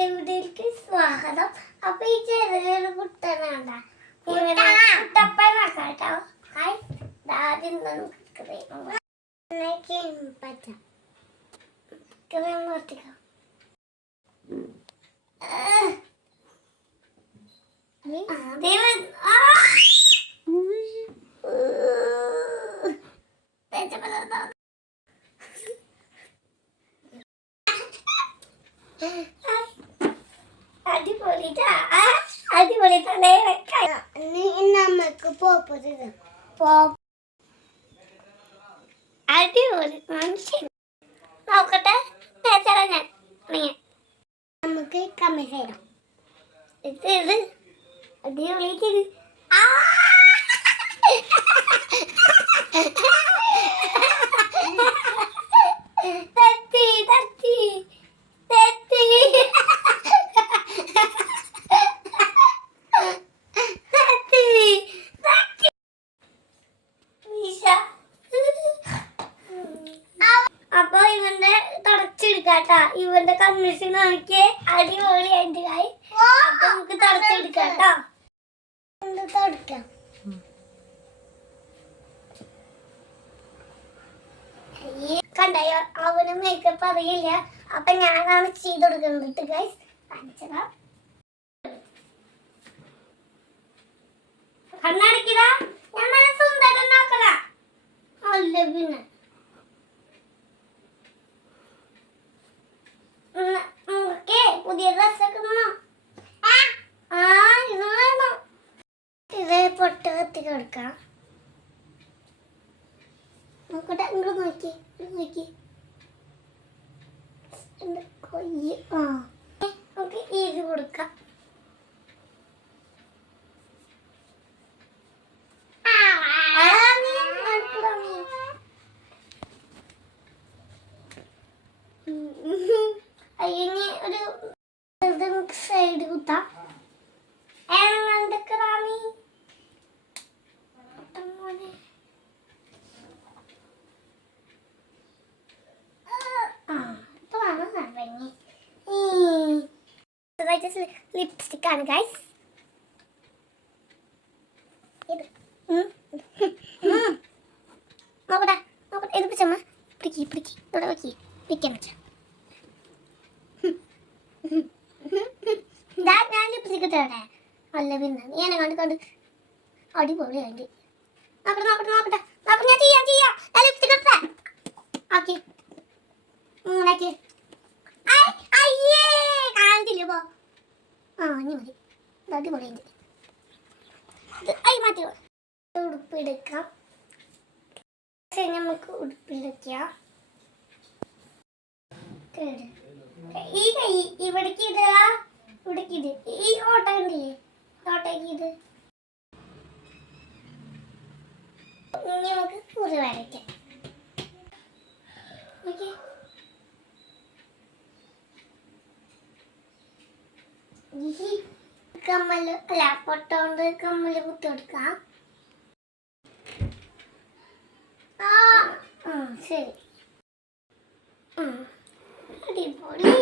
വീട്ടിലേക്ക് സ്വാഗതം. അപ്പൊ ഈ ചെറിയൊരു കുട്ടനാണ്ട കുട്ടപ്പനാക്കാം കേട്ടോ ഹായ്. ആദ്യം നമുക്ക് പറ്റാം ക്രീം വർത്തിക്കാം ദൈവം ആ! തെച്ചപ്പെടുന്നോ അടിപൊളിട്ടാ അടിപൊളി തന്നെ നമുക്ക് പോപ്പത് പോപ്പ് അടിപൊളി മനുഷ്യൻ. നോക്കട്ടെ. തേച്ചറ ഞാൻ. നമുക്ക് നമുക്ക് കമ്മിസൈഡാം ഇത് ഇത്. അടിപൊളിക്ക് ആ! തുടച്ചെടുക്കാട്ടാ ഇവന്റെ കമ്മീഷൻ നോക്കിയേ അടിപൊളിയായിട്ട് കായി അപ്പൊ നമുക്ക് തുടച്ചെടുക്കാട്ടോ തുടക്കാം. കണ്ടയോ അവന് മേക്കപ്പ് അറിയില്ല. അപ്പൊ ഞാനാണ് ചെയ്ത് കൊടുക്കുന്നത് ഗൈസ് കാണിച്ചതാ. കണ്ണടക്കിതാ ഞാൻ നല്ല നോക്കണ അല്ല പിന്നെ ഉം, നമുക്കേ പുതിയ ഡ്രസ്സൊക്കെ ഇടണം. ആ ഇത് വേണം ഇത് കത്തി കൊടുക്കാം. നോക്കട്ടെ ഇങ്ങോട്ട് നോക്കി നോക്കി. കൊയ്യ് ആ. നമുക്ക് ഇത് കൊടുക്കാം. ഇനി ഒരു സൈഡ് കുത്താം ലിപ്സ്റ്റിക് ആണ് ഗൈസ് നോക്കട്ടെ നോക്കട്ടെ. ഇത് പിടിച്ചമ്മ. പിടിക്കി പിടിക്കി. ഇവിടെ നോക്കി. പിടിക്കാൻ പറ്റ ഞാൻ ലിപ്സ്റ്റിക് ഇട്ടേ അല്ല പിന്നെ നീ എന്നെ കണ്ട് കണ്ട് അടിപൊളിയായിട്ട് നോക്കട്ടെ നോക്കട്ടെ നോക്കട്ടെ. നോക്കട്ടെ ഞാൻ ചെയ്യാം ചെയ്യാം. ഞാൻ ലിപ്സ്റ്റിക് ഇട്ടേ ഓക്കെ ഇങ്ങനെയൊക്കെ ഐ, അയ്യേ കാണിച്ചില്ല പോ ആ ഇനി മതി ഇത് അടിപൊളിയുണ്ട് ഐ മാറ്റി ഉടുപ്പെടുക്കാം. നമുക്ക് ഉടുപ്പിടിക്കാം. ഈ ഇവിടേക്ക് ഇടുക ഇവിടേക്ക് ഇത്. ഈ ഓട്ട ഉണ്ടല്ലേ ഓട്ടയ്ക്ക് ഇത്. ഇനി നമുക്ക് കുറി വരയ്ക്കാം. ഓക്കെ. കമ്മൽ അല്ല പൊട്ട കൊണ്ട് കമ്മൽ കുത്തി കൊടുക്കാം ശരി. അടിപൊളി.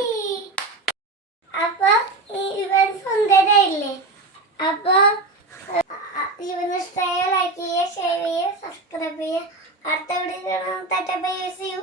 അപ്പൊ ഇവൻ സുന്ദരയില്ലേ? അപ്പൊ ഇവന് ഇഷ്ടമായ ലൈക്ക് ചെയ്യുക ഷെയർ ചെയ്യുക സബ്സ്ക്രൈബ് ചെയ്യുക അടുത്ത വീഡിയോ കാണാൻ തട്ട ബൈ. യു